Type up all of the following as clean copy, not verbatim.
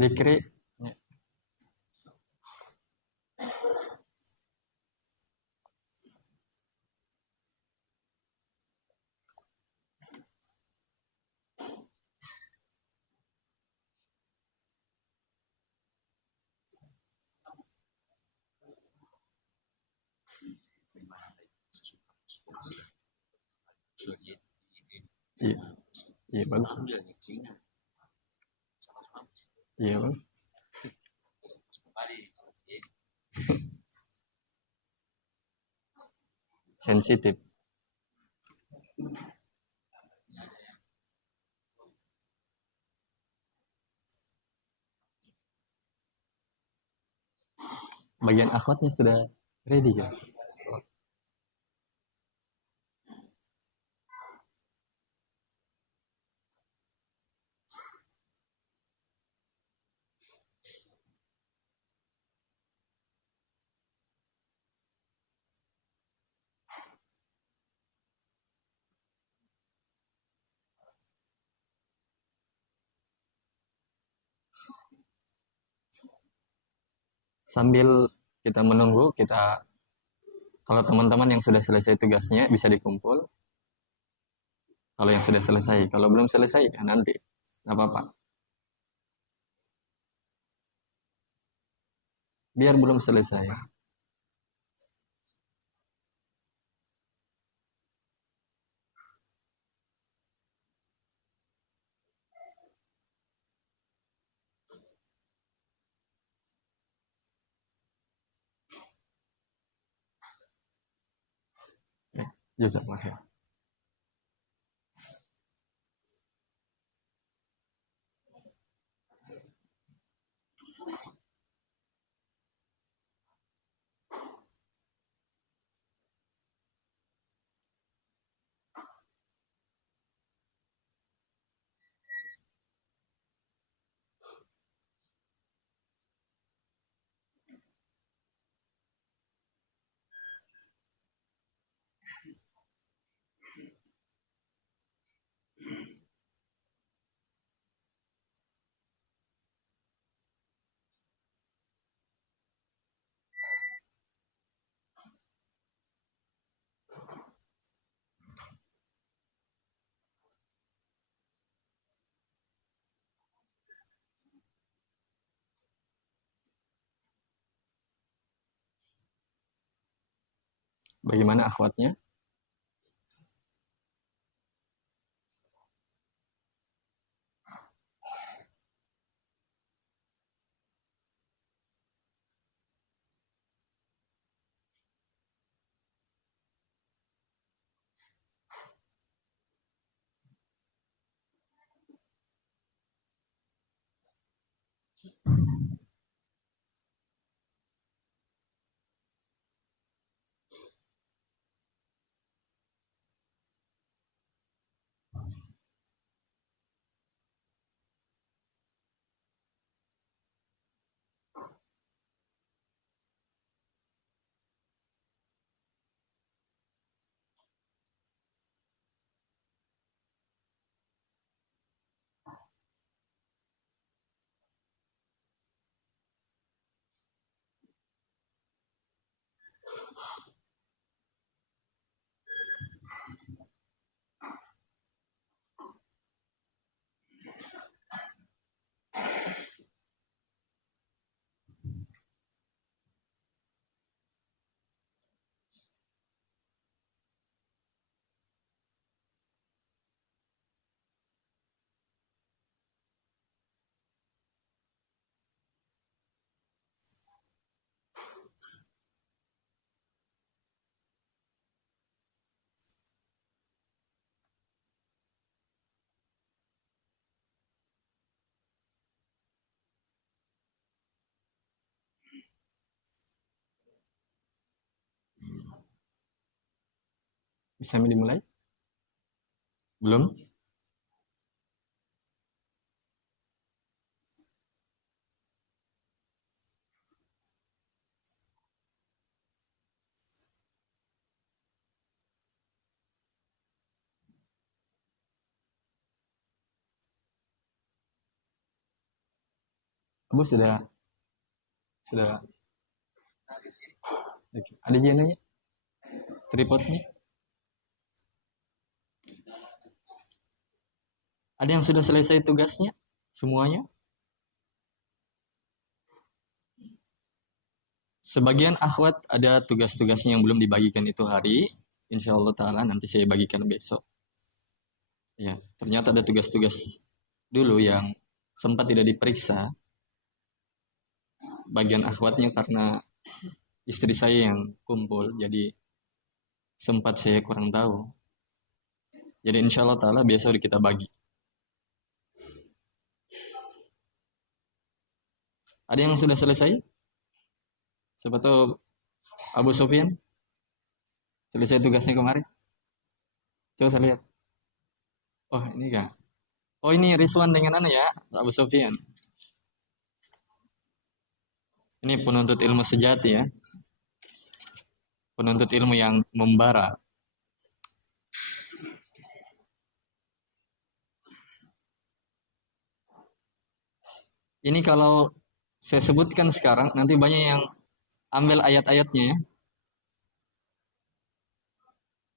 Zikri, iya, iya bagus, iya bagus, sensitif. Bagian akhwatnya sudah ready ya? Sambil kita menunggu, kalau teman-teman yang sudah selesai tugasnya bisa dikumpul. Kalau yang sudah selesai, kalau belum selesai ya nanti, nggak apa-apa. Biar belum selesai. Ya, jazakallah khair. Bagaimana akhwatnya? Bisa dimulai? Belum? Abu sudah oke. Ada jenanya? Tripodnya? Ada yang sudah selesai tugasnya? Semuanya? Sebagian akhwat ada tugas-tugasnya yang belum dibagikan itu hari. Insya Allah Ta'ala nanti saya bagikan besok. Ya, ternyata ada tugas-tugas dulu yang sempat tidak diperiksa. Bagian akhwatnya karena istri saya yang kumpul, jadi sempat saya kurang tahu. Jadi insya Allah Ta'ala besok kita bagi. Ada yang sudah selesai? Siapa tahu Abu Sufyan selesai tugasnya kemarin. Coba saya lihat. Oh ini kak. Oh ini Rizwan dengan ya, Abu Sufyan. Ini penuntut ilmu sejati ya. Penuntut ilmu yang membara. Ini kalau saya sebutkan sekarang, nanti banyak yang ambil ayat-ayatnya ya.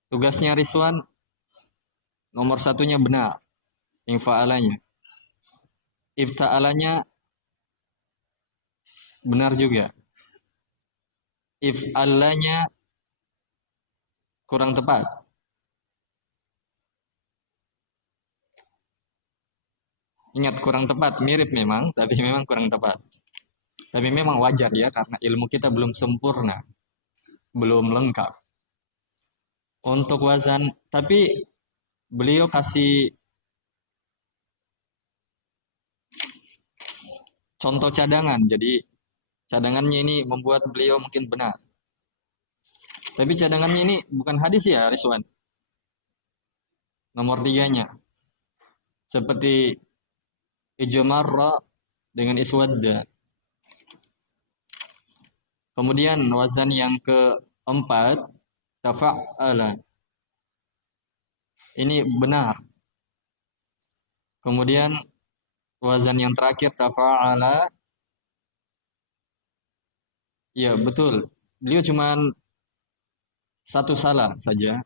Tugasnya Rizwan, nomor satunya benar. Infa'alanya. Ifta'alanya benar juga. If'alanya kurang tepat. Ingat kurang tepat, mirip memang, tapi memang kurang tepat. Tapi memang wajar ya, karena ilmu kita belum sempurna. Belum lengkap. Untuk wazan, tapi beliau kasih contoh cadangan. Jadi cadangannya ini membuat beliau mungkin benar. Tapi cadangannya ini bukan hadis ya, Rizwan. Nomor 3-nya. Seperti ijmarra dengan iswadda. Kemudian wazan yang keempat, tafa'ala. Ini benar. Kemudian wazan yang terakhir, tafa'ala. Ya betul. Beliau cuman satu salah saja.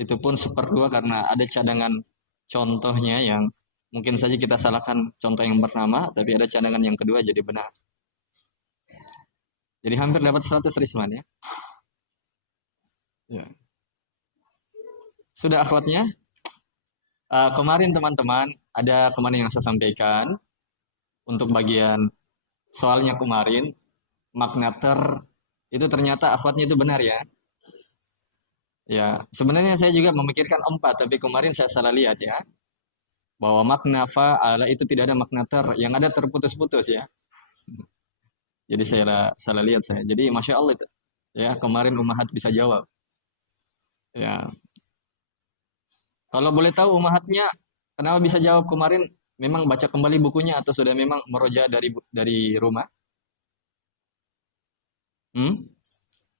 Itu pun 1/2 karena ada cadangan contohnya yang mungkin saja kita salahkan contoh yang pertama, tapi ada cadangan yang kedua jadi benar. Jadi hampir dapat 100 Rizwan ya. Ya. Sudah akhwatnya? Kemarin teman-teman, ada kemarin yang saya sampaikan untuk bagian soalnya kemarin, makna itu ternyata akhwatnya itu benar ya. Ya, sebenarnya saya juga memikirkan 4, tapi kemarin saya salah lihat ya. Bahwa makna fa'ala itu tidak ada makna yang ada terputus-putus ya. Jadi saya salah lihat saya. Jadi Masya Allah itu. Ya, kemarin Umahat bisa jawab. Ya. Kalau boleh tahu Umahatnya kenapa bisa jawab kemarin? Memang baca kembali bukunya atau sudah memang meroja dari rumah?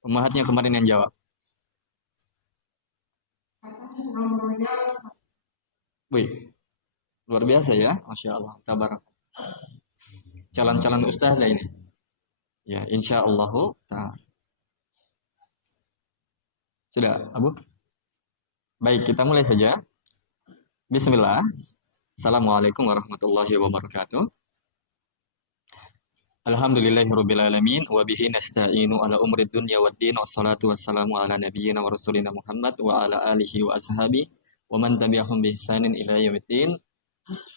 Umahatnya kemarin yang jawab. Wih, luar biasa ya, Masya Allah. Tabarak. Calon-calon ustaz lah ini. Ya, insya Allah. Sudah, Abu? Baik, kita mulai saja. Bismillah. Assalamualaikum warahmatullahi wabarakatuh. Alhamdulillahirrabbilalamin. Wabihi nasta'inu ala umrid dunya waddin. Wassalatu wassalamu ala nabiyyina wa rasulina Muhammad wa ala alihi wa ashabi wa man tabi'ahum bi ihsanin ila yaumiddin.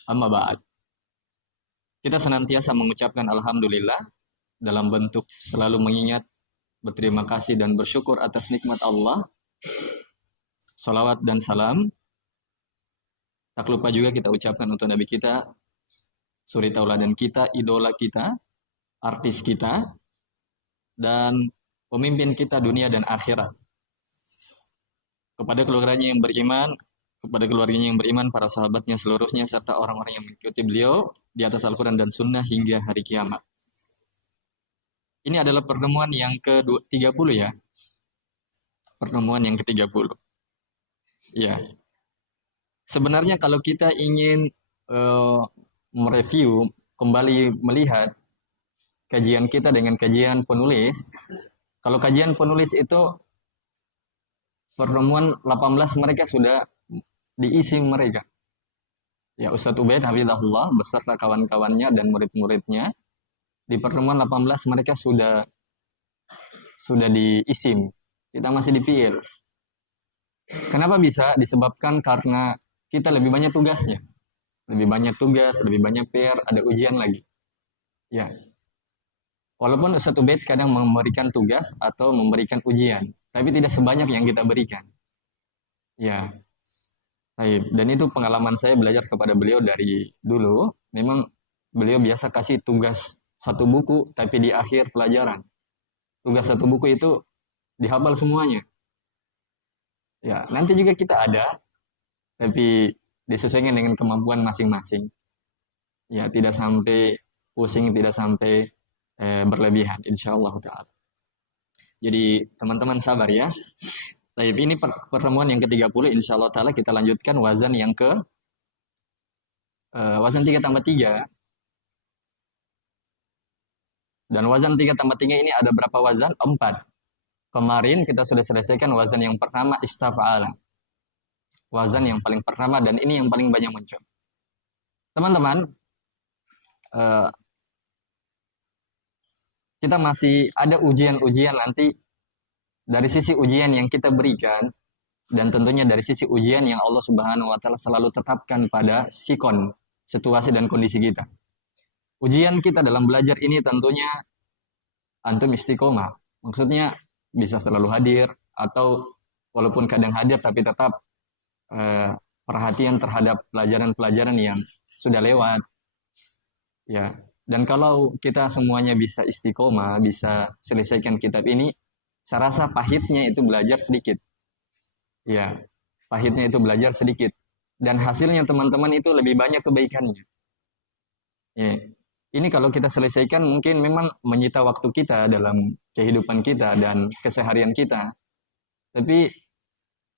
Amma ba'd. Kita senantiasa mengucapkan alhamdulillah dalam bentuk selalu mengingat, berterima kasih dan bersyukur atas nikmat Allah. Salawat dan salam tak lupa juga kita ucapkan untuk Nabi kita, suri tauladan kita, idola kita, artis kita, dan pemimpin kita dunia dan akhirat. Kepada keluarganya yang beriman, para sahabatnya seluruhnya, serta orang-orang yang mengikuti beliau di atas Al-Quran dan Sunnah hingga hari kiamat. Ini adalah pertemuan yang ke-30 ya. Pertemuan yang ke-30. Ya. Sebenarnya kalau kita ingin mereview kembali melihat kajian kita dengan kajian penulis, kalau kajian penulis itu pertemuan 18 mereka sudah diisi mereka. Ya, Ustadz Ubaid Hafizahullah beserta kawan-kawannya dan murid-muridnya di pertemuan 18 mereka sudah diisim. Kita masih dipilih. Kenapa bisa? Disebabkan karena kita lebih banyak tugasnya. Lebih banyak tugas, lebih banyak PR, ada ujian lagi. Ya. Walaupun Ustadz Ubaid kadang memberikan tugas atau memberikan ujian, tapi tidak sebanyak yang kita berikan. Ya. Baik, dan itu pengalaman saya belajar kepada beliau dari dulu. Memang beliau biasa kasih tugas satu buku, tapi di akhir pelajaran. Tugas satu buku itu dihafal semuanya. Ya, nanti juga kita ada, tapi disesuaikan dengan kemampuan masing-masing. Ya, tidak sampai pusing, tidak sampai berlebihan, insya Allah ta'ala. Jadi teman-teman sabar ya. Baik, ini pertemuan yang ke-30, insya Allah ta'ala kita lanjutkan wazan yang wazan 3 tambah 3. Dan wazan 3 tambah 3 ini ada berapa wazan? 4. Kemarin kita sudah selesaikan wazan yang pertama istaf'ala. Wazan yang paling pertama dan ini yang paling banyak muncul. Teman-teman, kita masih ada ujian-ujian nanti dari sisi ujian yang kita berikan dan tentunya dari sisi ujian yang Allah Subhanahu wa taala selalu tetapkan pada sikon, situasi dan kondisi kita. Ujian kita dalam belajar ini tentunya antum istiqomah. Maksudnya bisa selalu hadir atau walaupun kadang hadir tapi tetap perhatian terhadap pelajaran-pelajaran yang sudah lewat. Ya. Dan kalau kita semuanya bisa istiqomah, bisa selesaikan kitab ini, saya rasa pahitnya itu belajar sedikit. Ya, pahitnya itu belajar sedikit. Dan hasilnya teman-teman itu lebih banyak kebaikannya. Ya. Ini kalau kita selesaikan mungkin memang menyita waktu kita dalam kehidupan kita dan keseharian kita. Tapi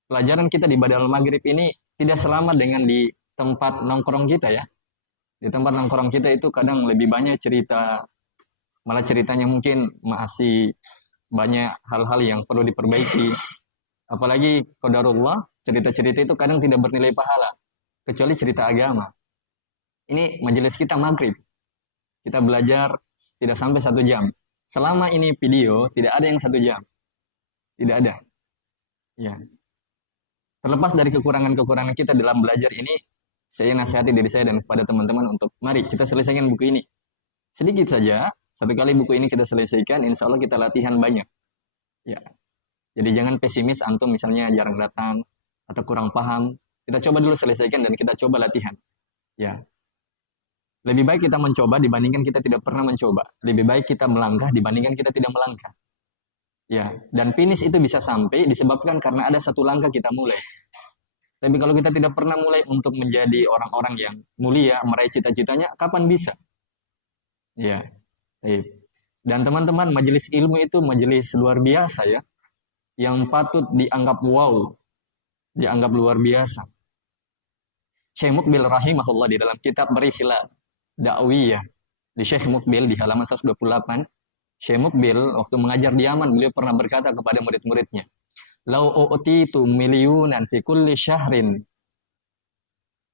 pelajaran kita di Badal Maghrib ini tidak selama dengan di tempat nongkrong kita ya. Di tempat nongkrong kita itu kadang lebih banyak cerita, malah ceritanya mungkin masih banyak hal-hal yang perlu diperbaiki. Apalagi qadarullah, cerita-cerita itu kadang tidak bernilai pahala, kecuali cerita agama. Ini majelis kita maghrib. Kita belajar tidak sampai 1 jam. Selama ini video, tidak ada yang 1 jam. Tidak ada. Ya. Terlepas dari kekurangan-kekurangan kita dalam belajar ini, saya nasihati diri saya dan kepada teman-teman untuk mari kita selesaikan buku ini. Sedikit saja, 1 kali buku ini kita selesaikan, insya Allah kita latihan banyak. Ya. Jadi jangan pesimis antum misalnya jarang datang atau kurang paham. Kita coba dulu selesaikan dan kita coba latihan. Ya. Lebih baik kita mencoba dibandingkan kita tidak pernah mencoba. Lebih baik kita melangkah dibandingkan kita tidak melangkah. Ya, dan finish itu bisa sampai disebabkan karena ada 1 langkah kita mulai. Tapi kalau kita tidak pernah mulai untuk menjadi orang-orang yang mulia, meraih cita-citanya, kapan bisa? Ya. Baik. Dan teman-teman, majelis ilmu itu majelis luar biasa ya. Yang patut dianggap wow. Dianggap luar biasa. Syekh Mukbil rahimahullah di dalam kitab Rihlah Da'wiyah di Syekh Mukbil di halaman 128, Syekh Mukbil waktu mengajar di Yaman beliau pernah berkata kepada murid-muridnya, "Lau u'titu milyunan fi kulli syahrin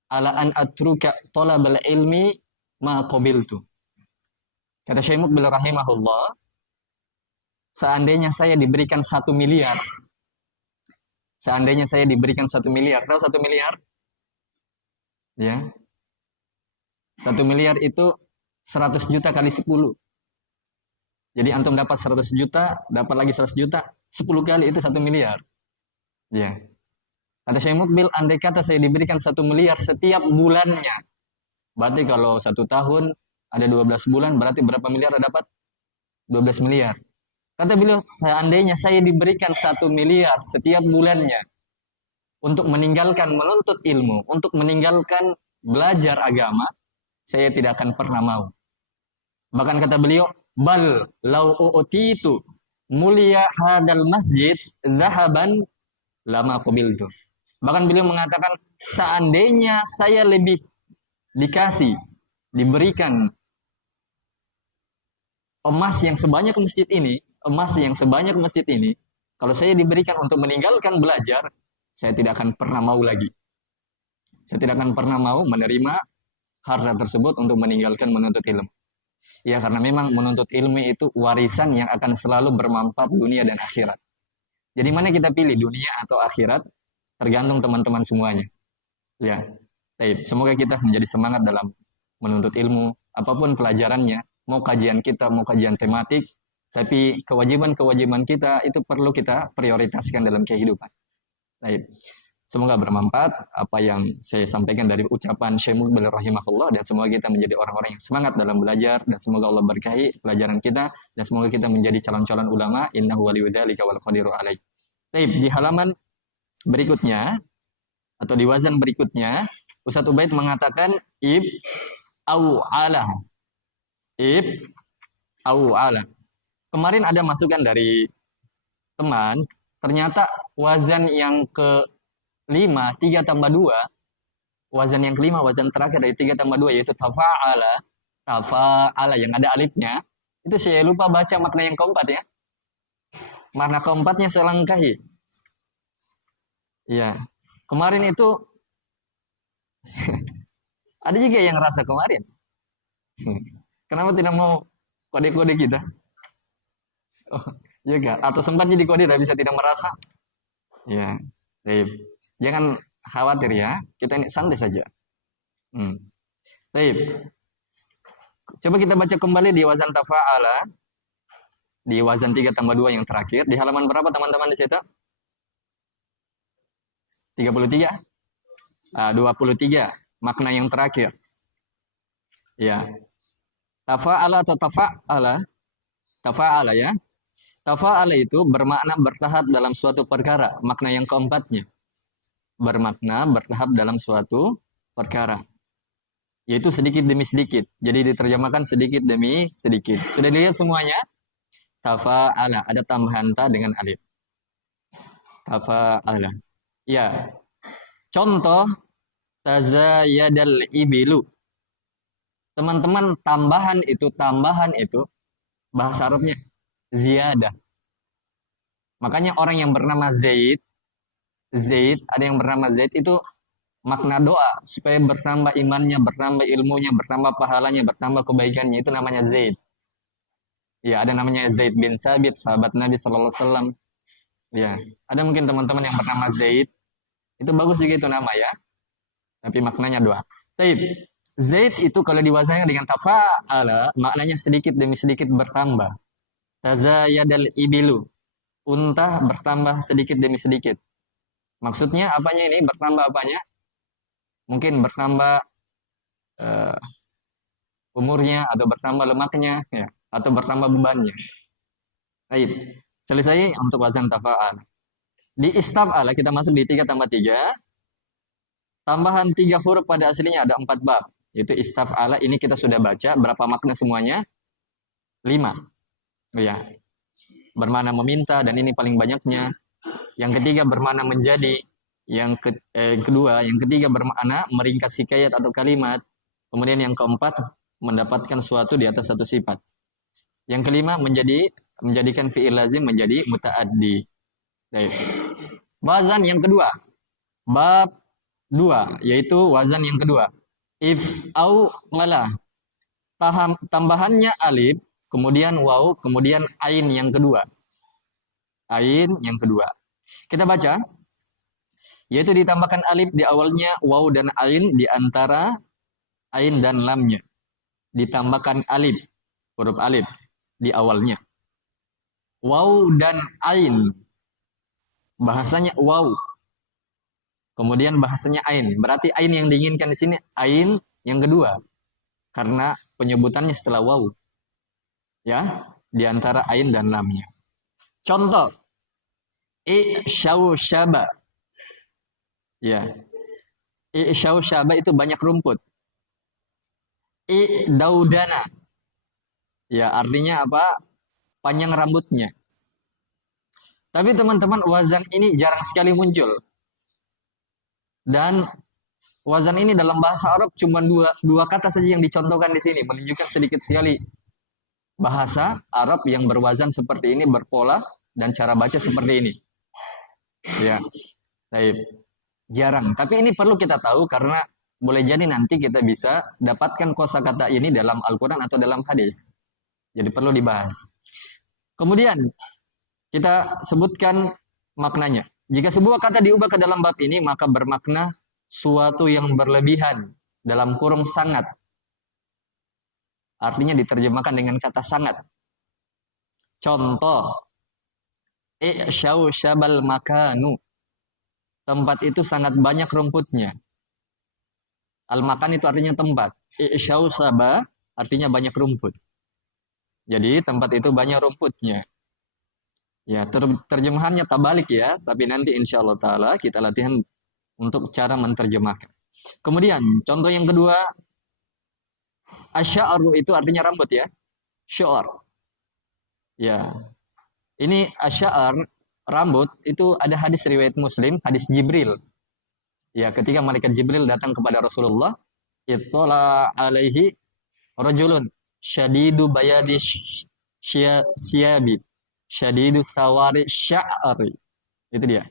ala an atruka talabal ilmi ma qabiltu." Kata Syekh Mukbil rahimahullah, seandainya saya diberikan 1 miliar. Seandainya saya diberikan 1 miliar. Tahu 1 miliar? Ya. 1 miliar itu 100 juta kali 10. Jadi antum dapat 100 juta, dapat lagi 100 juta, 10 kali itu 1 miliar. Ya. Kata Syekh Mukbil, andai kata saya diberikan 1 miliar setiap bulannya. Berarti kalau 1 tahun ada 12 bulan, berarti berapa miliar dapat? 12 miliar. Kata beliau, seandainya saya diberikan 1 miliar setiap bulannya untuk meninggalkan menuntut ilmu, untuk meninggalkan belajar agama, saya tidak akan pernah mau. Bahkan kata beliau, bal lau u'titu mulia hadal masjid zahaban lama qabiltu. Bahkan beliau mengatakan, seandainya saya lebih diberikan emas yang sebanyak masjid ini, kalau saya diberikan untuk meninggalkan belajar, saya tidak akan pernah mau lagi. Saya tidak akan pernah mau menerima harta tersebut untuk meninggalkan menuntut ilmu. Ya, karena memang menuntut ilmu itu warisan yang akan selalu bermanfaat dunia dan akhirat. Jadi mana kita pilih, dunia atau akhirat? Tergantung teman-teman semuanya. Ya, baik. Semoga kita menjadi semangat dalam menuntut ilmu, apapun pelajarannya, mau kajian kita, mau kajian tematik, tapi kewajiban-kewajiban kita itu perlu kita prioritaskan dalam kehidupan. Baik. Semoga bermanfaat apa yang saya sampaikan dari ucapan Syekh Muqbil rahimahullah, dan semoga kita menjadi orang-orang yang semangat dalam belajar, dan semoga Allah berkahi pelajaran kita, dan semoga kita menjadi calon-calon ulama. Innahu waliyudzalika wal qadiru alaih. Baik, di halaman berikutnya atau di wazan berikutnya, Ustadz Ubaid mengatakan ib au ala. Ib au ala. Kemarin ada masukan dari teman, ternyata wazan yang ke 5, 3 tambah 2, wazan yang kelima, wazan terakhir dari 3 tambah 2, yaitu tafa'ala, yang ada alifnya, itu saya lupa baca makna yang keempat ya. Makna keempatnya saya langkahi. Ya, kemarin itu, ada juga yang rasa kemarin. Kenapa tidak mau kode-kode kita? Oh, ya gak? Atau sempat jadi kode tapi bisa tidak merasa? Ya, baik. Jangan khawatir ya, kita ini santai saja. Baik. Coba kita baca kembali di wazan tafa'ala, di wazan 3 tambah 2 yang terakhir. Di halaman berapa teman-teman di situ? 33? 23. Makna yang terakhir. Ya. Tafa'ala atau tafa'ala? Tafa'ala ya. Tafa'ala itu bermakna bertahap dalam suatu perkara. Makna yang keempatnya. Bermakna bertahap dalam suatu perkara, yaitu sedikit demi sedikit. Jadi diterjemahkan sedikit demi sedikit. Sudah dilihat semuanya? Tafa'ala, ada tambahan ta dengan alif. Tafa'ala. Ya. Contoh tazayadal ibilu. Teman-teman, tambahan itu bahasa Arabnya ziyadah. Makanya orang yang bernama Zaid, ada yang bernama Zaid itu makna doa supaya bertambah imannya, bertambah ilmunya, bertambah pahalanya, bertambah kebaikannya, itu namanya Zaid. Ya, ada namanya Zaid bin Thabit, sahabat Nabi sallallahu alaihi wasallam. Ya, ada mungkin teman-teman yang bernama Zaid. Itu bagus juga itu nama ya. Tapi maknanya doa. Taib. Zaid itu kalau diwazankan dengan tafa'ala, maknanya sedikit demi sedikit bertambah. Tazayadal ibilu. Unta bertambah sedikit demi sedikit. Maksudnya apanya ini? Bertambah apanya? Mungkin bertambah umurnya, atau bertambah lemaknya, ya, atau bertambah bebannya. Baik. Selesai untuk wazan tafa'al. Di istaf'ala kita masuk di 3 tambah 3. Tambahan 3 huruf pada aslinya ada 4 bab. Yaitu istaf'ala, ini kita sudah baca. Berapa makna semuanya? 5. Ya. Bermakna meminta, dan ini paling banyaknya. Yang ketiga bermakna menjadi, yang ketiga bermakna meringkas hikayat atau kalimat. Kemudian yang keempat mendapatkan suatu di atas satu sifat. Yang kelima menjadikan fi'il lazim menjadi muta'addi. Baik. Wazan yang kedua, bab 2, yaitu wazan yang kedua. If au lala. Tambahannya alif, kemudian waw, kemudian ain yang kedua. Ain yang kedua. Kita baca, yaitu ditambahkan alif di awalnya, waw dan ain di antara ain dan lamnya. Ditambahkan alif, huruf alif di awalnya. Waw dan ain. Bahasanya waw. Kemudian bahasanya ain. Berarti ain yang diinginkan di sini ain yang kedua. Karena penyebutannya setelah waw. Ya, di antara ain dan lamnya. Contoh, i'syausyaba. Ya. I'syausyaba itu banyak rumput. I'daudana. Ya, artinya apa? Panjang rambutnya. Tapi teman-teman, wazan ini jarang sekali muncul. Dan wazan ini dalam bahasa Arab cuma dua kata saja yang dicontohkan di sini, menunjukkan sedikit sekali bahasa Arab yang berwazan seperti ini, berpola dan cara baca seperti ini. Ya, baik. Jarang. Tapi ini perlu kita tahu karena boleh jadi nanti kita bisa dapatkan kosakata ini dalam Al-Quran atau dalam hadis. Jadi perlu dibahas. Kemudian kita sebutkan maknanya. Jika sebuah kata diubah ke dalam bab ini, maka bermakna suatu yang berlebihan dalam kurung sangat. Artinya diterjemahkan dengan kata sangat. Contoh, i'syau syabal makanu. Tempat itu sangat banyak rumputnya. Al-makan itu artinya tempat. I'syau syaba artinya banyak rumput. Jadi tempat itu banyak rumputnya. Ya, terjemahannya tabalik ya, tapi nanti insya Allah Ta'ala kita latihan untuk cara menerjemahkan. Kemudian, contoh yang kedua, asy'aru itu artinya rambut ya. Sya'r. Ya. Ini asy'ar, rambut, itu ada hadis riwayat Muslim, hadis Jibril. Ya, ketika malaikat Jibril datang kepada Rasulullah, ittala alaihi rajulun syadidu bayadi syiabi syadidu sawari sya'ari. Itu dia.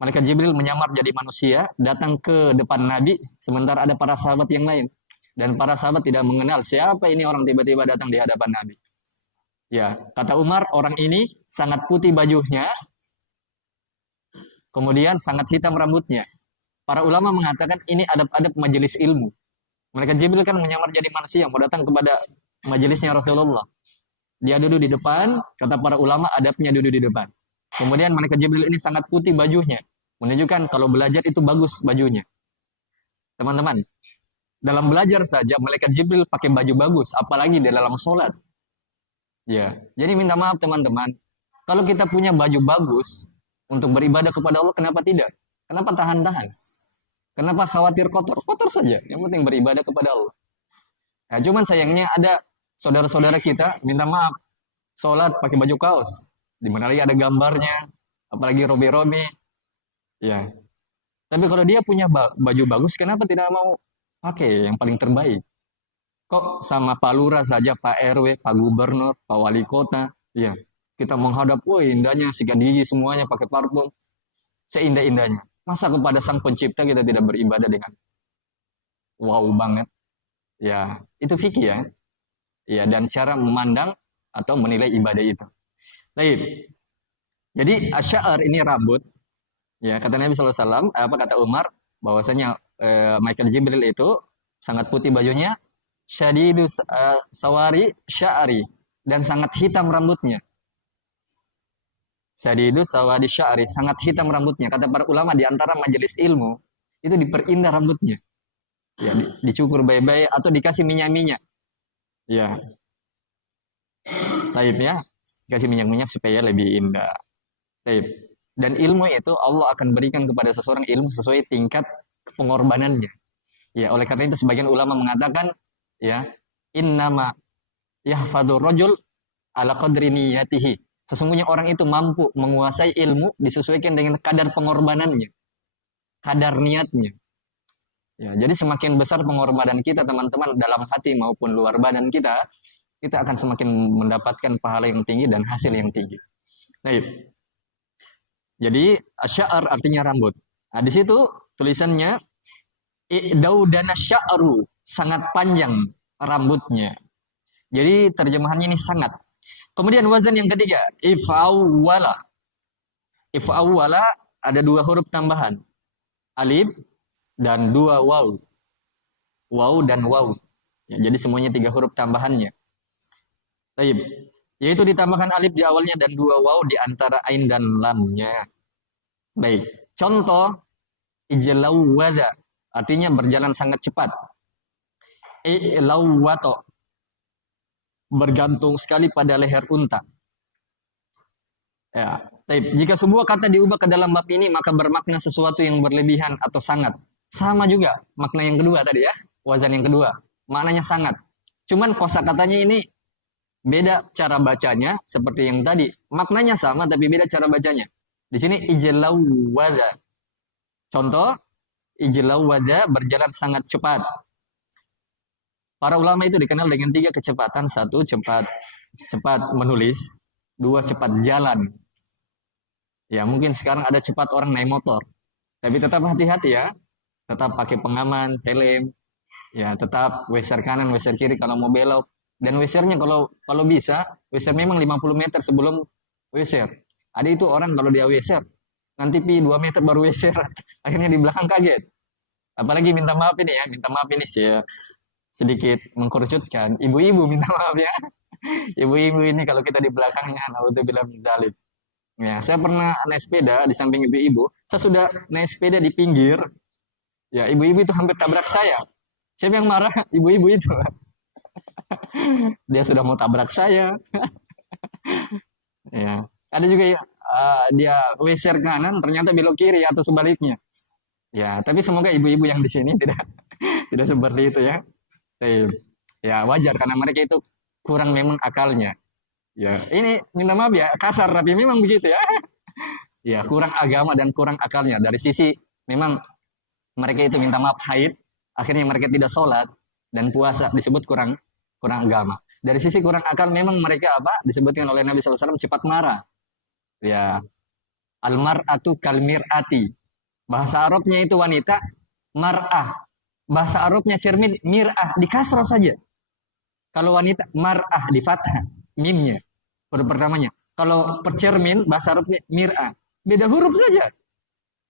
Malaikat Jibril menyamar jadi manusia, datang ke depan Nabi, sementara ada para sahabat yang lain. Dan para sahabat tidak mengenal siapa ini orang tiba-tiba datang di hadapan Nabi. Ya, kata Umar, orang ini sangat putih bajunya, kemudian sangat hitam rambutnya. Para ulama mengatakan ini adab-adab majelis ilmu. Malaikat Jibril kan menyamar jadi manusia, mau datang kepada majelisnya Rasulullah. Dia duduk di depan, kata para ulama adabnya duduk di depan. Kemudian malaikat Jibril ini sangat putih bajunya, menunjukkan kalau belajar itu bagus bajunya. Teman-teman, dalam belajar saja malaikat Jibril pakai baju bagus, apalagi di dalam sholat. Ya, jadi minta maaf teman-teman, kalau kita punya baju bagus untuk beribadah kepada Allah, kenapa tidak? Kenapa tahan-tahan? Kenapa khawatir kotor? Kotor saja, yang penting beribadah kepada Allah. Nah, cuman sayangnya ada saudara-saudara kita minta maaf, sholat pakai baju kaos, di mana lagi ada gambarnya, apalagi robe-robe. Ya. Tapi kalau dia punya baju bagus, kenapa tidak mau pakai yang paling terbaik? Kok sama Pak Lurah saja, Pak RW, Pak Gubernur, Pak Wali Kota, ya kita menghadap, woi indahnya sikat gigi semuanya pakai parfum, seindah-indahnya. Masa kepada Sang Pencipta kita tidak beribadah dengan wow banget? Ya, itu fikih ya. Ya, dan cara memandang atau menilai ibadah itu. Baik. Jadi asy'ar ini rambut. Ya, kata Nabi SAW, apa kata Umar, bahwasanya Michael Jibril itu sangat putih bajunya, syadidu sawari sya'ari, dan sangat hitam rambutnya. Syadidu sawari sya'ari, sangat hitam rambutnya. Kata para ulama di antara majelis ilmu itu diperindah rambutnya. Ya, dicukur baik-baik atau dikasih minyak-minyak. Ya. Taib ya. Kasih minyak-minyak supaya lebih indah. Taib. Dan ilmu itu Allah akan berikan kepada seseorang ilmu sesuai tingkat pengorbanannya. Ya, oleh karena itu sebagian ulama mengatakan ya, innama yahfadur rajul ala qadri niyatihi. Sesungguhnya orang itu mampu menguasai ilmu disesuaikan dengan kadar pengorbanannya. Kadar niatnya. Ya, jadi semakin besar pengorbanan kita teman-teman dalam hati maupun luar badan kita akan semakin mendapatkan pahala yang tinggi dan hasil yang tinggi. Nah, jadi asy'ar artinya rambut. Nah, di situ tulisannya i'daudana sya'ru, sangat panjang rambutnya. Jadi terjemahannya ini sangat. Kemudian wazan yang ketiga, if'awwala. If'awwala ada dua huruf tambahan. Alif dan dua waw. Waw dan waw. Ya, jadi semuanya tiga huruf tambahannya. Baik. Yaitu ditambahkan alif di awalnya dan dua waw di antara ain dan lamnya. Baik. Contoh ijlawwadha artinya berjalan sangat cepat. I'lawwato bergantung sekali pada leher unta. Ya. Baik. Jika sebuah kata diubah ke dalam bab ini maka bermakna sesuatu yang berlebihan atau sangat. Sama juga makna yang kedua tadi ya, wazan yang kedua. Maknanya sangat. Cuman kosakatanya ini beda cara bacanya seperti yang tadi. Maknanya sama tapi beda cara bacanya. Di sini ijlawwadha. Contoh, ijlawwadha berjalan sangat cepat. Para ulama itu dikenal dengan 3 kecepatan. 1, cepat menulis. 2, cepat jalan. Ya, mungkin sekarang ada cepat orang naik motor. Tapi tetap hati-hati ya. Tetap pakai pengaman, helm. Ya, tetap weser kanan, weser kiri kalau mau belok. Dan wesernya kalau bisa, weser memang 50 meter sebelum weser. Ada itu orang kalau dia weser, nanti 2 meter baru weser. Akhirnya di belakang kaget. Apalagi minta maaf ini ya, minta maaf ini sih ya. Sedikit mengkerucutkan. Ibu-ibu minta maaf ya. Ibu-ibu ini kalau kita di belakangnya, naudzubillah min dzalik. Ya, saya pernah naik sepeda di samping ibu-ibu. Saya sudah naik sepeda di pinggir. Ya, ibu-ibu itu hampir tabrak saya. Siapa yang marah? Ibu-ibu itu. Dia sudah mau tabrak saya. Ya, ada juga ya, dia weser kanan, ternyata belok kiri atau sebaliknya. Ya, tapi semoga ibu-ibu yang di sini tidak seperti itu ya. Ya, wajar karena mereka itu kurang memang akalnya. Ya, ini minta maaf ya, kasar tapi memang begitu ya. Ya, kurang agama dan kurang akalnya. Dari sisi memang mereka itu minta maaf haid, akhirnya mereka tidak sholat dan puasa, disebut kurang agama. Dari sisi kurang akal memang mereka disebutkan oleh Nabi SAW cepat marah. Ya, almar'atu kalmir'ati. Bahasa Arabnya itu wanita, mar'ah. Bahasa Arabnya cermin, mir'ah, di kasroh saja. Kalau wanita, mar'ah di fathah, mimnya, huruf pertamanya. Kalau percermin, bahasa Arabnya mir'ah. Beda huruf saja.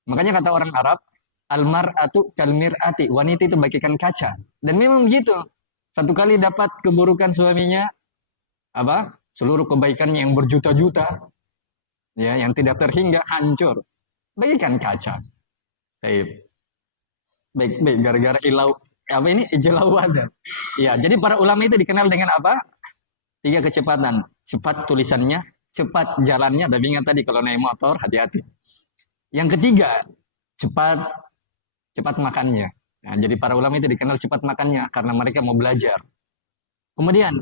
Makanya kata orang Arab, almar'atu kalmir'ati. Wanita itu bagaikan kaca. Dan memang begitu. Satu kali dapat keburukan suaminya, seluruh kebaikannya yang berjuta-juta, ya, yang tidak terhingga, hancur. Bagaikan kaca. Baik, baik, gara-gara ijlawada. Ya, jadi para ulama itu dikenal dengan 3 kecepatan. Cepat tulisannya, cepat jalannya, tapi ingat tadi kalau naik motor hati-hati. Yang ketiga, cepat makannya. Nah, jadi para ulama itu dikenal cepat makannya karena mereka mau belajar. Kemudian,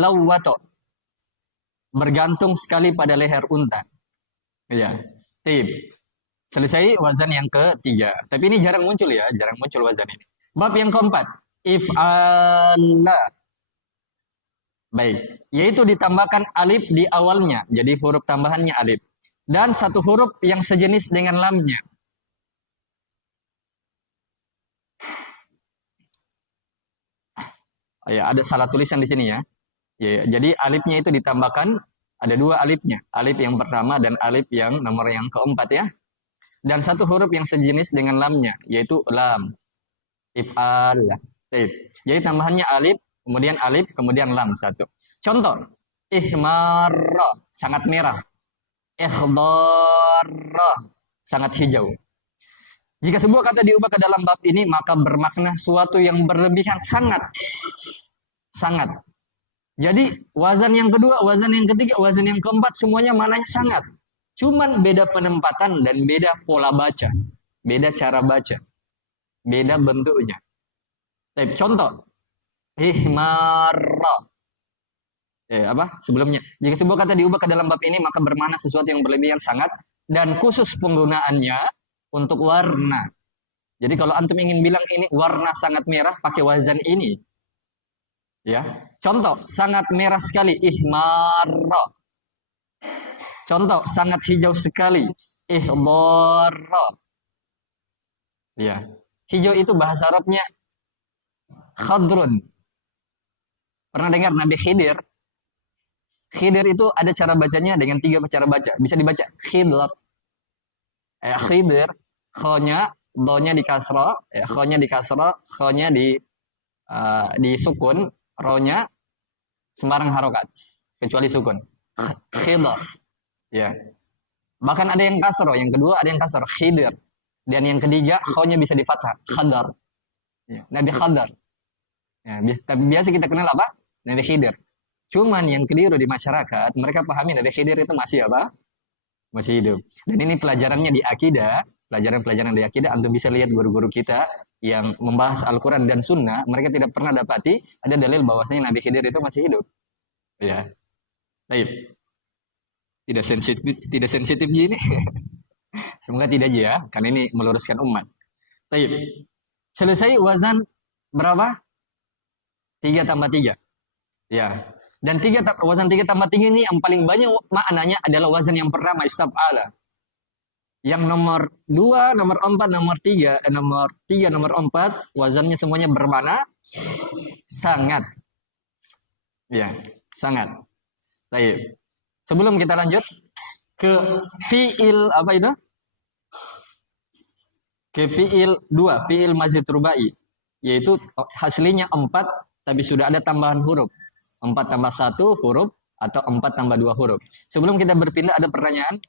lawwato, bergantung sekali pada leher unta. Ya, selesai wazan yang ketiga. Tapi ini jarang muncul ya, jarang muncul wazan ini. Bab yang keempat, if'ala. Baik, yaitu ditambahkan alif di awalnya. Jadi huruf tambahannya alif. Dan 1 huruf yang sejenis dengan lamnya. Ya, ada salah tulisan di sini ya. Ya, jadi alifnya itu ditambahkan, ada 2 alifnya. Alif yang pertama dan alif yang nomor yang keempat ya. Dan 1 huruf yang sejenis dengan lamnya, yaitu lam. If'al. Jadi tambahannya alif, kemudian lam 1. Contoh, ihmarra, sangat merah. Ikhdharra, sangat hijau. Jika sebuah kata diubah ke dalam bab ini, maka bermakna suatu yang berlebihan sangat. Jadi wazan yang kedua, wazan yang ketiga, wazan yang keempat, semuanya maknanya sangat. Cuman beda penempatan dan beda pola baca. Beda cara baca. Beda bentuknya. Contoh, ihmarra. Sebelumnya, jika sebuah kata diubah ke dalam bab ini, maka bermakna sesuatu yang berlebihan sangat dan khusus penggunaannya untuk warna. Jadi kalau antum ingin bilang ini warna sangat merah, pakai wazan ini. Ya. Contoh, sangat merah sekali, ihmarra. Contoh, sangat hijau sekali, ihdharra. Ya. Hijau itu bahasa Arabnya khadrun. Pernah dengar Nabi Khidir? Khidir itu ada cara bacanya dengan 3 cara baca. Bisa dibaca khidr. Khidir, kho-nya, do-nya di kasra, kho-nya di kasra, kho-nya di sukun, ro-nya sembarang harokat kecuali sukun. Khidr. Ya. Bahkan ada yang kasra, yang kedua ada yang kasra, khidir. Dan yang ketiga, kho-nya bisa di fathah, khadar. Ya. Nabi Khadar. Ya, tapi biasa kita kenal Nabi Khidir. Cuman yang keliru di masyarakat, mereka pahami Nabi Khidir itu masih masih hidup. Dan ini pelajarannya di akidah, pelajaran-pelajaran di akidah, antum bisa lihat guru-guru kita yang membahas Al-Quran dan Sunnah, mereka tidak pernah dapati ada dalil bahwasanya Nabi Khidir itu masih hidup. Ya, baik. Tidak sensitif gini. Semoga tidak aja ya, karena ini meluruskan umat. Baik. Selesai wazan berapa? 3 tambah 3. Ya. Dan wazan 3 tambah 3 ini yang paling banyak maknanya adalah wazan yang pertama, istif'ala. Yang nomor 2, nomor 4, nomor 3, nomor 3, nomor 4, wazannya semuanya bermana sangat. Ya, sangat. Baik. Sebelum kita lanjut ke fiil apa itu? Ke fiil 2, fiil mazid rubai. Yaitu hasilnya 4 tapi sudah ada tambahan huruf. 4 tambah 1 huruf atau 4 tambah 2 huruf. Sebelum kita berpindah ada pertanyaan?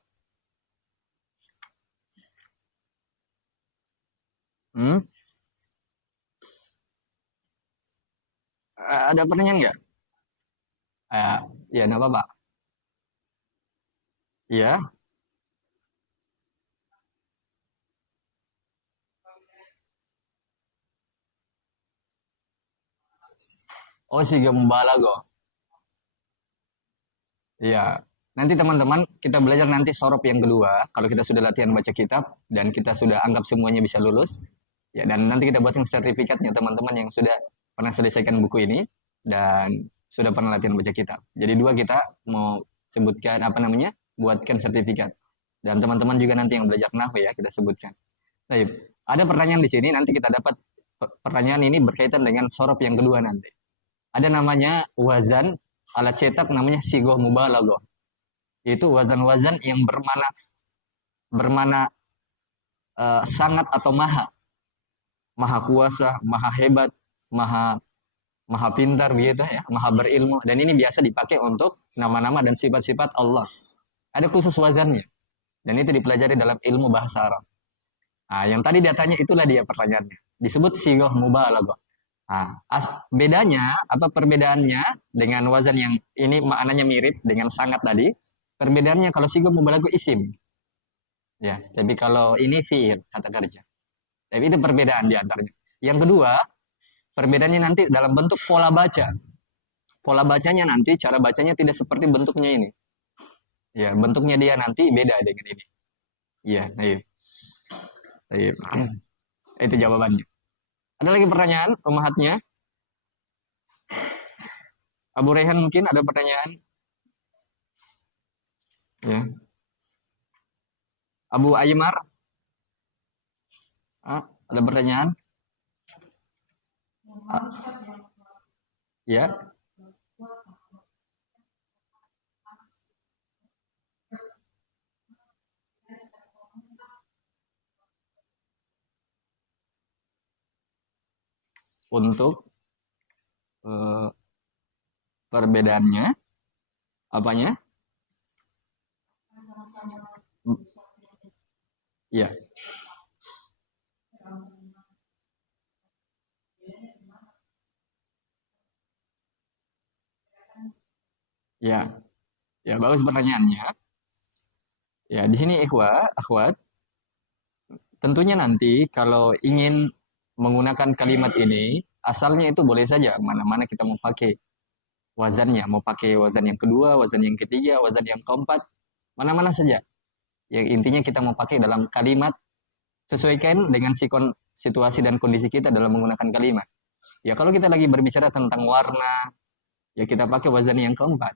Hmm? Ada pertanyaan nggak? Ya, enggak apa-apa. Ya. Oh, si gembalago. Iya. Nanti teman-teman kita belajar nanti sorop yang kedua. Kalau kita sudah latihan baca kitab dan kita sudah anggap semuanya bisa lulus. Ya, dan nanti kita buatkan sertifikatnya teman-teman yang sudah pernah selesaikan buku ini dan sudah pernah latihan baca kitab. Jadi dua kita mau sebutkan apa namanya? Buatkan sertifikat. Dan teman-teman juga nanti yang belajar nahwu ya kita sebutkan. Baik. Ada pertanyaan di sini nanti kita dapat pertanyaan ini berkaitan dengan sorop yang kedua nanti. Ada namanya wazan alat cetak namanya sigoh mubalaghah. Itu wazan-wazan yang bermana sangat atau maha. Maha kuasa, maha hebat, maha maha pintar begitu ya, maha berilmu. Dan ini biasa dipakai untuk nama-nama dan sifat-sifat Allah. Ada khusus wazannya. Dan itu dipelajari dalam ilmu bahasa Arab. Nah, yang tadi datanya itulah dia pertanyaannya. Disebut sigoh mubalaghah. Nah, bedanya apa perbedaannya dengan wazan yang ini maknanya mirip dengan sangat tadi? Perbedaannya kalau sigoh mubalaghah isim. Ya, tapi kalau ini fiil kata kerja. Tapi itu perbedaan di antaranya. Yang kedua, perbedaannya nanti dalam bentuk pola baca. Pola bacanya nanti cara bacanya tidak seperti bentuknya ini. Ya, bentuknya dia nanti beda dengan ini. Iya, iya. Iya. Itu jawabannya. Ada lagi pertanyaan, pemahatnya? Abu Rehan mungkin ada pertanyaan? Ya. Abu Aymar? Ada pertanyaan? Ya. Untuk perbedaannya, apanya? Ya. Ya. Ya, bagus pertanyaannya. Ya, di sini akhwat, tentunya nanti kalau ingin menggunakan kalimat ini, asalnya itu boleh saja mana-mana kita mau pakai wazannya, mau pakai wazan yang kedua, wazan yang ketiga, wazan yang keempat, mana-mana saja. Yang intinya kita mau pakai dalam kalimat sesuaikan dengan situasi dan kondisi kita dalam menggunakan kalimat. Ya kalau kita lagi berbicara tentang warna, ya kita pakai wazan yang keempat.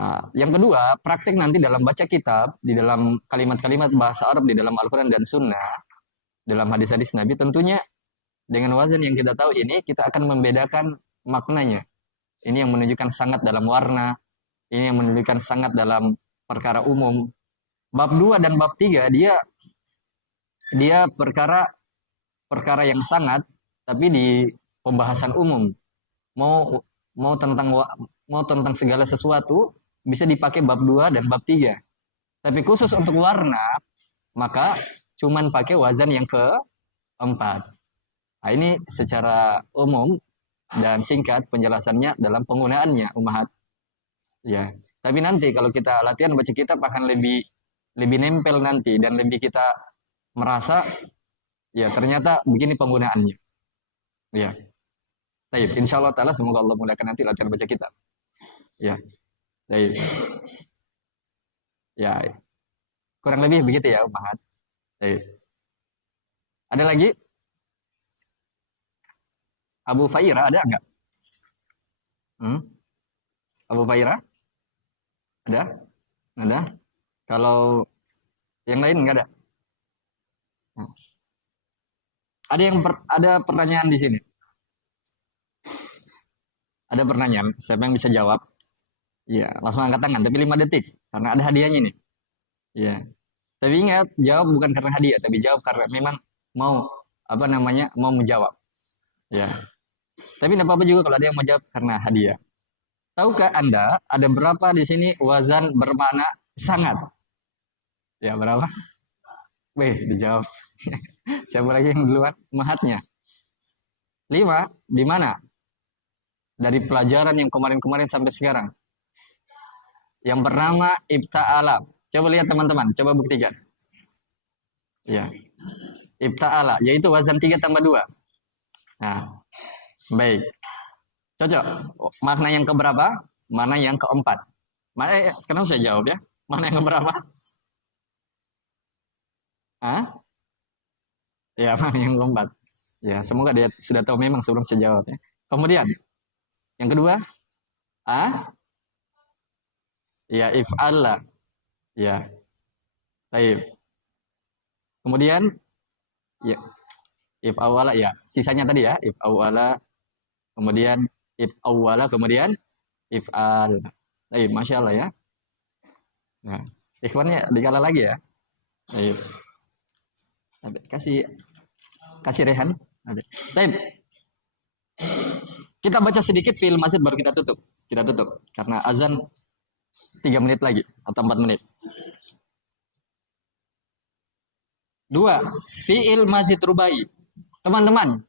Nah, yang kedua, praktek nanti dalam baca kitab, di dalam kalimat-kalimat bahasa Arab, di dalam Al-Quran dan Sunnah, dalam hadis-hadis Nabi, tentunya dengan wazan yang kita tahu ini, kita akan membedakan maknanya. Ini yang menunjukkan sangat dalam warna, ini yang menunjukkan sangat dalam perkara umum. Bab 2 dan bab 3, dia perkara yang sangat, tapi di pembahasan umum. Mau mau tentang segala sesuatu bisa dipakai bab 2 dan bab 3. Tapi khusus untuk warna, maka cuman pakai wazan yang keempat. Nah, ini secara umum dan singkat penjelasannya dalam penggunaannya, ummahat. Ya. Tapi nanti kalau kita latihan baca kitab akan lebih nempel nanti dan lebih kita merasa ya ternyata begini penggunaannya. Ya. Baik, insya Allah taala semoga Allah mudahkan nanti latihan baca kitab. Ya. Baik. Ya. Kurang lebih begitu ya, ummahat. Baik. Ada lagi? Abu Faira ada enggak? Hmm? Abu Faira? Ada? Ada? Kalau yang lain nggak ada? Nah, ada pertanyaan di sini. Ada pertanyaan. Siapa yang bisa jawab? Ya, langsung angkat tangan. Tapi 5 detik. Karena ada hadiahnya nih. Ya. Tapi ingat, jawab bukan karena hadiah, tapi jawab karena memang mau apa namanya mau menjawab. Ya. Tapi tidak apa-apa juga kalau ada yang mau jawab karena hadiah. Tahukah Anda ada berapa di sini wazan bermakna sangat? Ya, berapa? Weh, dijawab. Siapa lagi yang duluan? Mahatnya. 5. Di mana? Dari pelajaran yang kemarin-kemarin sampai sekarang. Yang bernama ibta'ala. Coba lihat teman-teman, coba buktikan. Ya. Ibta'ala, yaitu wazan 3 tambah 2. Nah, baik. Cocok. Makna yang keberapa? Mana yang keempat? Kenapa saya jawab ya? Mana yang keberapa? Hah? Ya, mana yang keempat? Ya, semoga dia sudah tahu memang sebelum saya jawab ya. Kemudian, yang kedua, ya if'alla. Ya. Baik. Kemudian ya if awala ya, sisanya tadi ya, if awala, kemudian if awala, kemudian if al. Baik, Masya Allah ya. Nah, ikhwannya dikala lagi ya. Baik. Kasih rehan. Baik. Kita baca sedikit fi'il mazid baru kita tutup. Kita tutup karena azan 3 menit lagi atau 4 menit. 2. Fi'il mazid rubai. Teman-teman,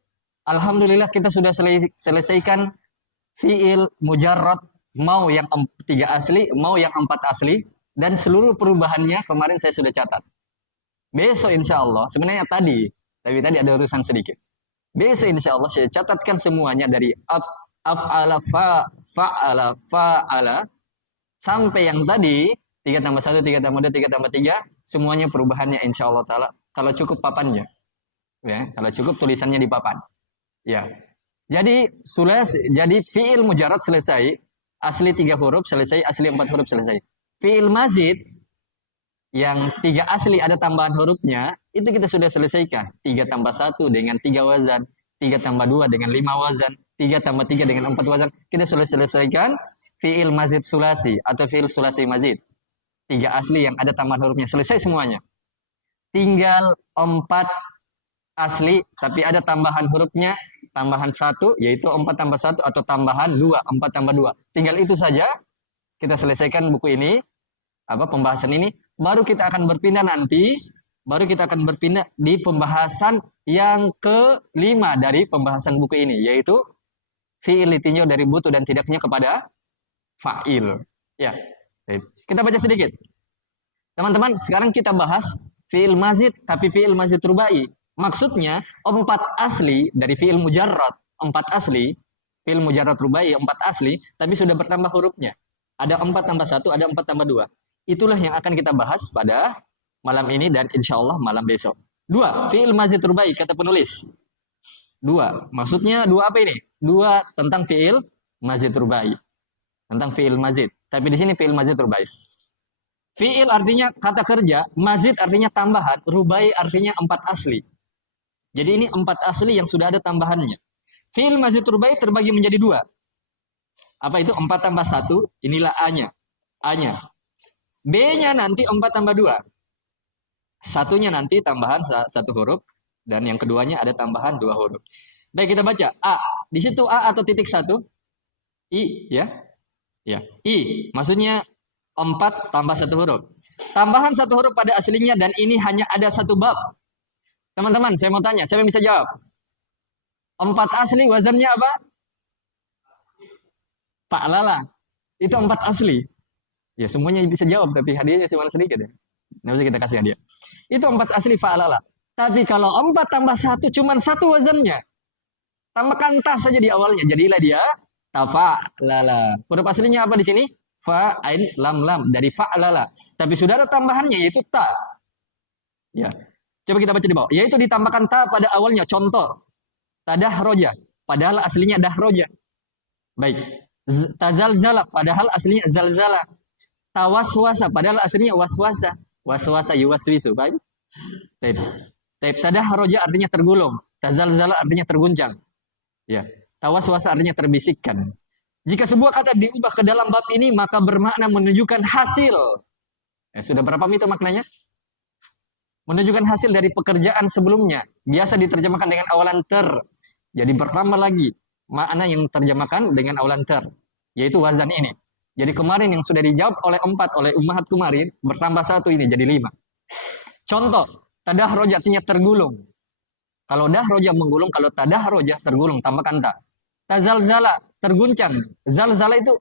alhamdulillah kita sudah selesaikan fi'il mujarrad, mau yang 3 asli, mau yang 4 asli, dan seluruh perubahannya kemarin saya sudah catat. Besok insya Allah, sebenarnya tapi tadi ada urusan sedikit. Besok insya Allah saya catatkan semuanya dari af'ala, fa'ala, fa'ala, sampai yang tadi 3 tambah 1, 3 tambah 2, 3 tambah 3, semuanya perubahannya insya Allah ta'ala. Kalau cukup papannya, ya, kalau cukup tulisannya di papan, ya. Jadi jadi fiil mujarrad selesai, asli 3 huruf selesai, asli 4 huruf selesai. Fiil mazid yang 3 asli ada tambahan hurufnya, itu kita sudah selesaikan. 3 tambah 1 dengan 3 wazan, 3 tambah 2 dengan 5 wazan, 3 tambah 3 dengan 4 wazan. Kita sudah selesaikan fiil mazid sulasi atau fiil sulasi mazid. 3 asli yang ada tambahan hurufnya, selesai semuanya. Tinggal 4 asli tapi ada tambahan hurufnya, tambahan 1 yaitu 4 tambah 1 atau tambahan 2, 4 tambah 2. Tinggal itu saja kita selesaikan buku ini, pembahasan ini, baru kita akan berpindah di pembahasan yang kelima dari pembahasan buku ini, yaitu fi'il ditinjau dari butuh dan tidaknya kepada fa'il. Ya. Kita baca sedikit. Teman-teman, sekarang kita bahas fi'il mazid, tapi fi'il mazid rubai. Maksudnya 4 asli dari fi'il mujarrad, 4 asli, fi'il mujarrad rubai 4 asli, tapi sudah bertambah hurufnya. Ada 4 tambah 1, ada 4 tambah 2. Itulah yang akan kita bahas pada malam ini dan insya Allah malam besok. 2. Fi'il mazid rubai, kata penulis. 2. Maksudnya 2 apa ini? 2 tentang fi'il mazid rubai. Tentang fi'il mazid. Tapi di sini fi'il mazid rubai. Fi'il artinya kata kerja, mazid artinya tambahan, rubai artinya 4 asli. Jadi ini 4 asli yang sudah ada tambahannya. Fi'il mazid rubai terbagi menjadi 2. Apa itu? 4 tambah 1, inilah A-nya. A-nya. B-nya nanti 4 tambah 2. Satunya nanti tambahan 1 huruf, dan yang keduanya ada tambahan 2 huruf. Baik, kita baca. A. Di situ A atau titik 1? I, ya. Ya, I. Maksudnya 4 tambah 1 huruf. Tambahan 1 huruf pada aslinya dan ini hanya ada 1 bab. Teman-teman, saya mau tanya, siapa yang bisa jawab? 4 asli wazannya apa? Fa'lala. Itu 4 asli. Ya, semuanya bisa jawab, tapi hadiahnya cuma sedikit ya. Nggak usah kita kasih hadiah. Itu 4 asli fa'lala. Tapi kalau 4 tambah 1 cuma 1 wazannya. Tambahkan ta saja di awalnya. Jadilah dia tafa'lala. Huruf aslinya apa di sini? Fa, ain, lam, lam. Dari fa'lala. Tapi sudah ada tambahannya, yaitu ta. Ya. Coba kita baca di bawah. Yaitu ditambahkan ta pada awalnya. Contoh. Tadah roja. Padahal aslinya dah roja. Baik. Tazalzala padahal aslinya zalzala. Tawaswasa padahal aslinya waswasa. Waswasa yuwaswisu. Baik. Taib. Taib. Tadahroja artinya tergulung. Tazalzala artinya terguncang. Ya. Tawaswasa artinya terbisikkan. Jika sebuah kata diubah ke dalam bab ini maka bermakna menunjukkan hasil. Sudah berapa itu maknanya? Menunjukkan hasil dari pekerjaan sebelumnya. Biasa diterjemahkan dengan awalan ter. Jadi bertambah lagi makna yang terjemahkan dengan awalan ter, yaitu wazan ini. Jadi kemarin yang sudah dijawab oleh 4 oleh ummahat kemarin, bertambah 1 ini jadi 5. Contoh, tadahroja artinya tergulung. Kalau dahroja menggulung, kalau tadahroja tergulung, tambahkan ta. Tazalzala terguncang. Zalzala itu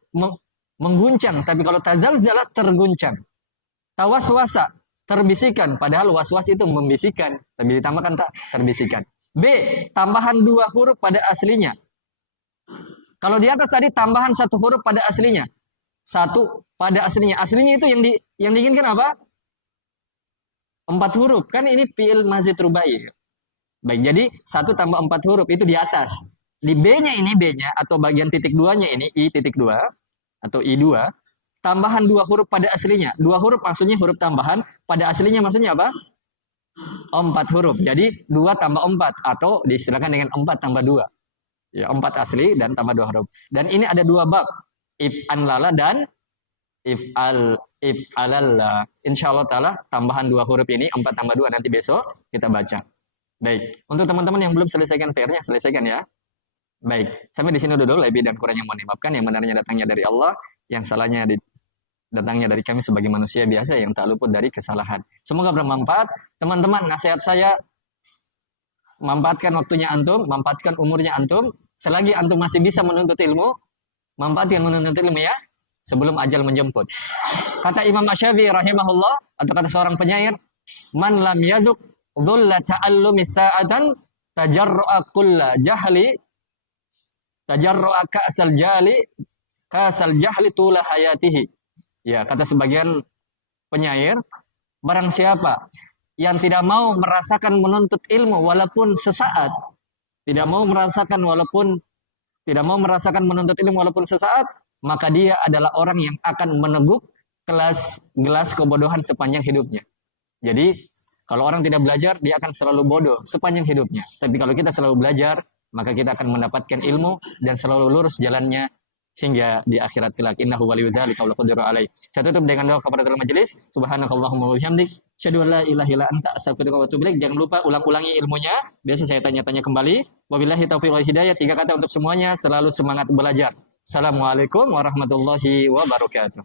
mengguncang, tapi kalau tazalzala terguncang. Tawaswasa terbisikan, padahal waswas itu membisikkan, tapi ditambahkan tak terbisikan. B, tambahan 2 huruf pada aslinya. Kalau di atas tadi tambahan 1 huruf pada aslinya. 1 pada aslinya. Aslinya itu yang diinginkan apa? 4 huruf. Kan ini fi'il mazid rubai. Baik, jadi 1 tambah 4 huruf itu di atas. Di B-nya ini, B-nya atau bagian titik 2-nya ini, I titik 2 atau I2, tambahan 2 huruf pada aslinya. 2 huruf maksudnya huruf tambahan, pada aslinya maksudnya apa? 4 huruf. Jadi 2 tambah 4 atau diistilahkan dengan 4 tambah 2. Ya, 4 asli dan tambah 2 huruf. Dan ini ada 2 bab. If'an lala dan if'alalla. Insyaallah taala tambahan 2 huruf ini 4 tambah 2 nanti besok kita baca. Baik, untuk teman-teman yang belum selesaikan PR-nya selesaikan ya. Baik, sampai di sini dulu lebih dan kurangnya mohon dimaafkan. Yang benarnya datangnya dari Allah, yang salahnya datangnya dari kami sebagai manusia biasa yang tak luput dari kesalahan. Semoga bermanfaat. Teman-teman, nasihat saya, manfaatkan waktunya antum, manfaatkan umurnya antum. Selagi antum masih bisa menuntut ilmu, manfaatkan menuntut ilmu ya, sebelum ajal menjemput. Kata Imam Asy-Syafi'i rahimahullah, atau kata seorang penyair, man lam yazuk dhulla ta'allumi sa'atan tajarru'a kulla jahli tajarru'a ka'sal jahli tula hayatihi. Ya, kata sebagian penyair, barang siapa yang tidak mau merasakan menuntut ilmu walaupun sesaat, tidak mau merasakan menuntut ilmu walaupun sesaat, maka dia adalah orang yang akan meneguk gelas kebodohan sepanjang hidupnya. Jadi, kalau orang tidak belajar, dia akan selalu bodoh sepanjang hidupnya. Tapi kalau kita selalu belajar, maka kita akan mendapatkan ilmu dan selalu lurus jalannya sehingga di akhirat kelak. Innahu waliyyu dzalika wal qadiru alaih. Saya tutup dengan doa kafaratul majelis. Subhanakallahumma wa bihamdik, asyhadu an la ilaha illa anta, astaghfiruka wa atubu ilaik. Jangan lupa ulang-ulangi ilmunya. Biasa saya tanya-tanya kembali. Wabillahi taufiq wal hidayah. 3 kata untuk semuanya, selalu semangat belajar. Assalamualaikum warahmatullahi wabarakatuh.